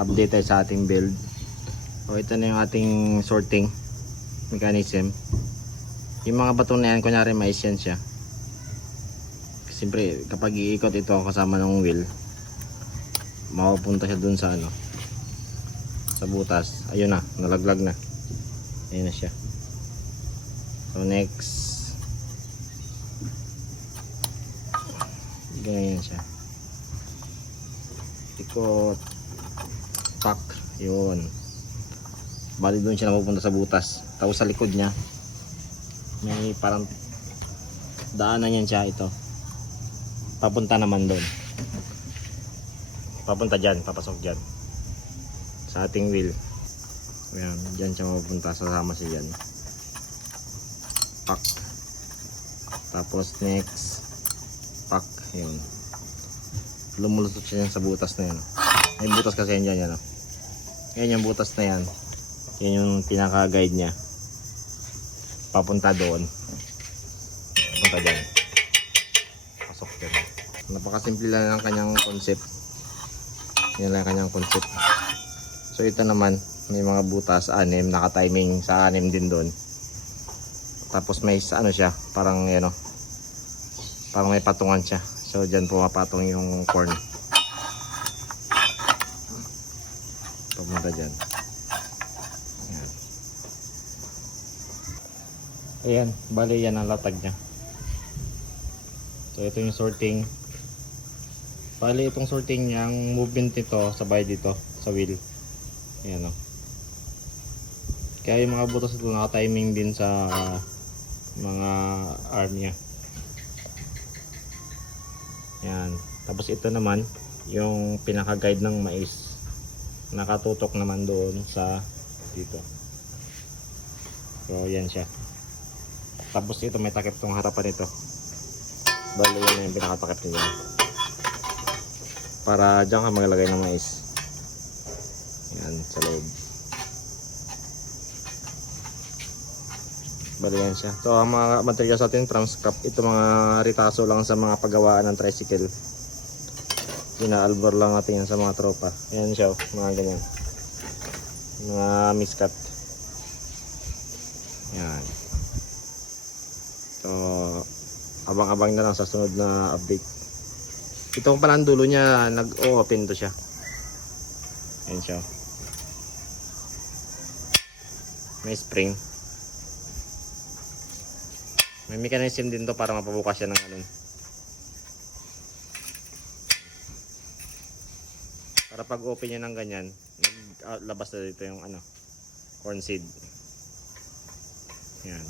Update tayo sa ating build. O ito na yung ating sorting mechanism. Yung mga bato na yan, kunyari mais yan siya. Siyempre kapag iikot ito kasama ng wheel, mapupunta siya dun sa ano, sa butas. Ayun na, nalaglag na. Ayun na siya. So next, ganyan siya. Ikot, pak, yun. Bali doon siya napupunta sa butas. Tapos sa likod niya may parang daanan yan siya ito. Papunta naman doon. Papunta dyan, papasok dyan sa ating wheel. Ayan, dyan siya mapupunta. Sasama siya dyan. Pak. Tapos next, pak, yun. Lumulusot siya sa butas na yan. May butas kasi yan dyan, yan. Yan yung butas na yan. Yan yung pinaka-guide niya. Papunta doon. Papunta dyan. Pasok dyan. Napakasimple lang ang kanyang concept. Yan lang ang kanyang concept. So ito naman, may mga butas, 6. Naka-timing sa 6 din doon. Tapos may ano siya, parang ano, parang may patungan siya. So dyan pumapatong yung corn. Papunta dyan. Ayan, bali yan ang latag niya. So ito yung sorting. Bali itong sorting niya, ang movement nito sabay dito sa wheel. Ayan o. Kaya yung mga butas ito naka-timing din sa mga arm niya. Ayan. Tapos ito naman yung pinaka-guide ng mais. Nakatutok naman doon sa dito. So yan siya. Tapos ito may takip tong harapan nito. Bali yan yung pinakatakip niya. Para dyan ka maglagay ng mais. Yan sa loob. Bali yan siya. So ang mga materials natin from scrap. Ito mga ritaso lang sa mga paggawaan ng tricycle. Inaalbar lang natin yan sa mga tropa. Yan siya, mga ganyan. Mga miskat. Yan. So, abang-abang na lang sa sunod na update. Itong pala ang dulo niya, nag-open to siya. Ayan siya. May spring. May mechanism din to para mapabukas siya ng ganun. Para pag open niya ng ganyan, naglabas na dito yung ano, corn seed. Ayan.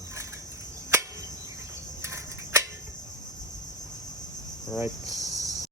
Alright.